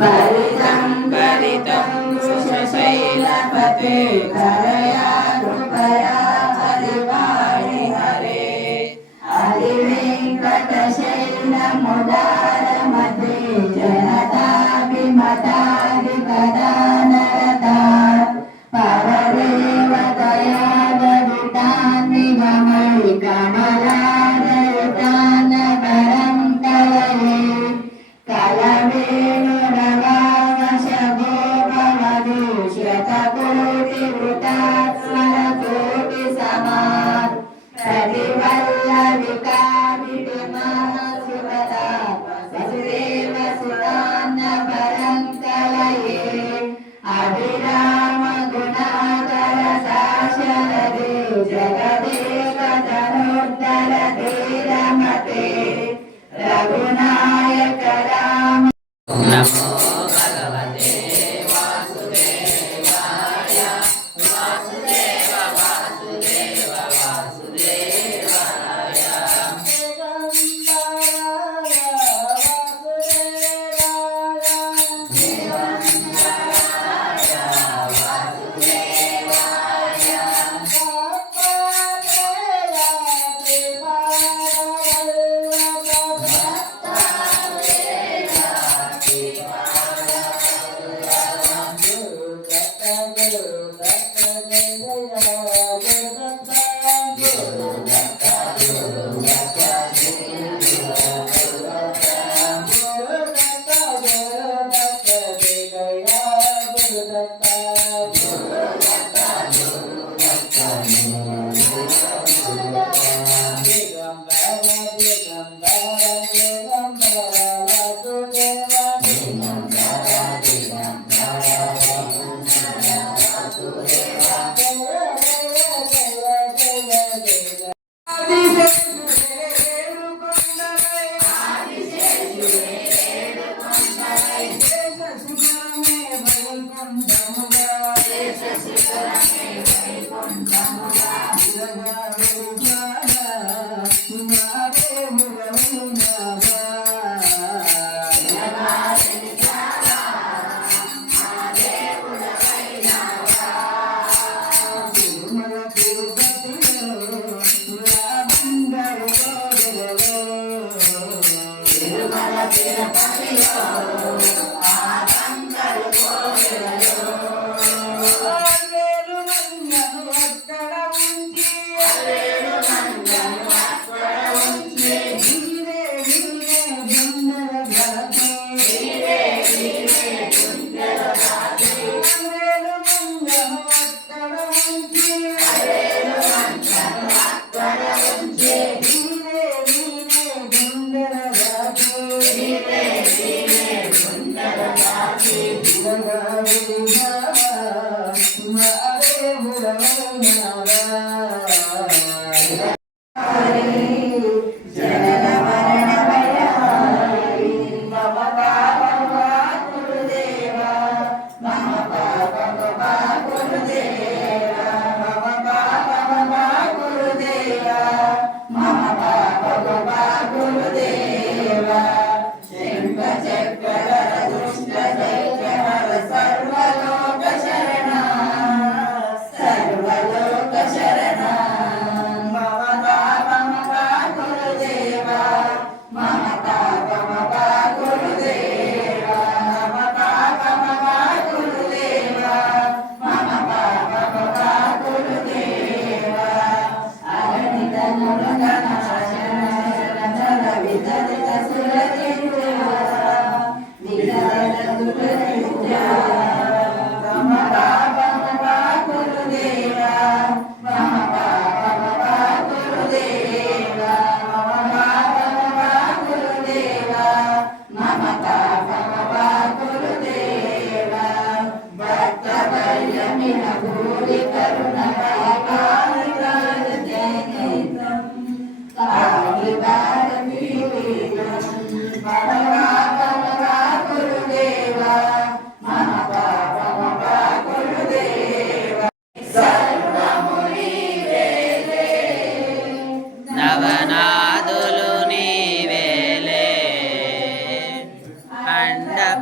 भरितं भरितं वृषशैलपते करया कृपया हरिवाणि हरे हरिवेङ्कटशैलमुदारमते जनताभिमतादिकदानरता परदेवतया ददितान् निगमयि कमलादयितान् परं कलये कलवेणुरवावशगोपवधूष्यतकोटिवृतात्मरकोटिसमा प्रतिवल्लविकाभिमानसुभदा वसुदेवसुतान्नपरं कलये अभिरामगुणाकरसाशरदे जगदेकतनोद्धरते रघुनायक राम। नमो भगवते वासुदेवाय वासुदेव वासुदेव वासुदेवाय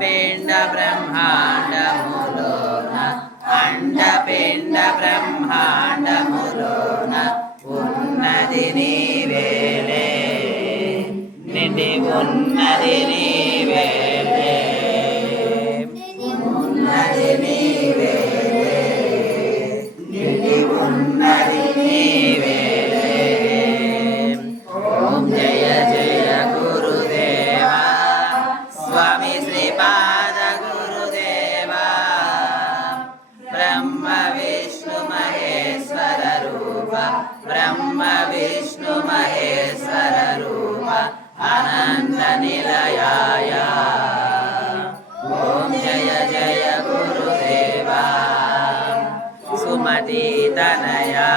అండపిండ బ్రహ్మాండములోన అండపిండ బ్రహ్మాండములోన ఉన్నది నీవేలే నిండి ఉన్నది నీవేలే ఉన్నది నీవేలే నిండి ఉన్నది నీవేలే ఓం జయ జయ గురుదేవా స్వామి శ్రీపాద గురుదేవా బ్రహ్మ విష్ణు మహేశ్వర రూప బ్రహ్మ విష్ణు మహేశ్వర రూప అనంత నిలయాయ ఓం జయ జయ గురుదేవా సుమతి తనయా